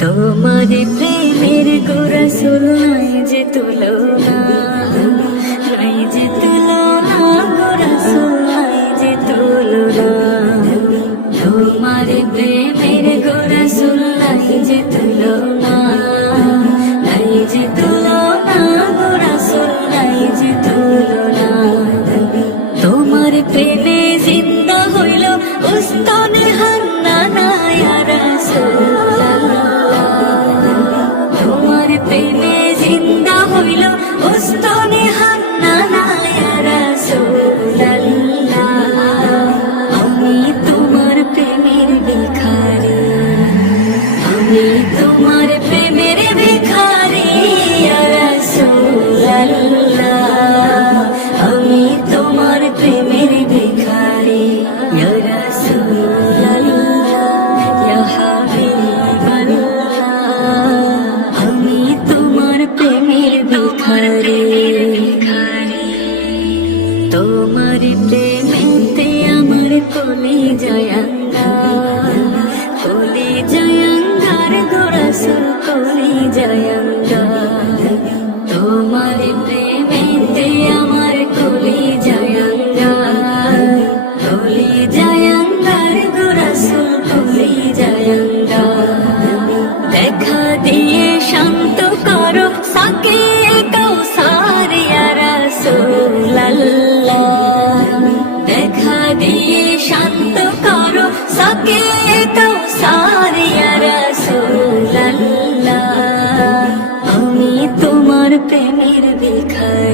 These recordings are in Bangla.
তোমার প্রেমের গোরসুল যে নাই যে গোরসুল নাই যে তুলনা তোমার প্রেমের গোরসুল নাই যে নাই যে যে তোমার প্রেমে জিন্দা হইল উস্তনে ভিখারি তোমার প্রেমেতে আমার কলি জয়ঙ্গা কলি জয়ঙ্গার গোরসুল কলি জয়ঙ্গা দিয়ে শান্ত করো সকে তো ইয়া রাসূলুল্লাহ। আমি তোমার প্রেমের ভিখারি।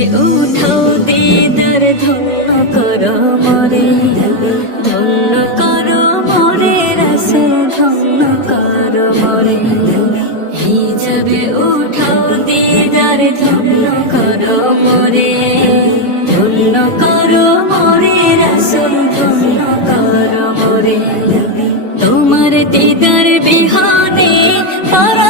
উঠাও দিদার ধন্য করো মরে ধন্য করো মরে রাসুল ধন্য করো মরে যাবে উঠাও দিদার ধন্য করো মরে ধন্য করো মরে রাসুল ধন্য করো মরে তোমার দিদার বিহানে পরম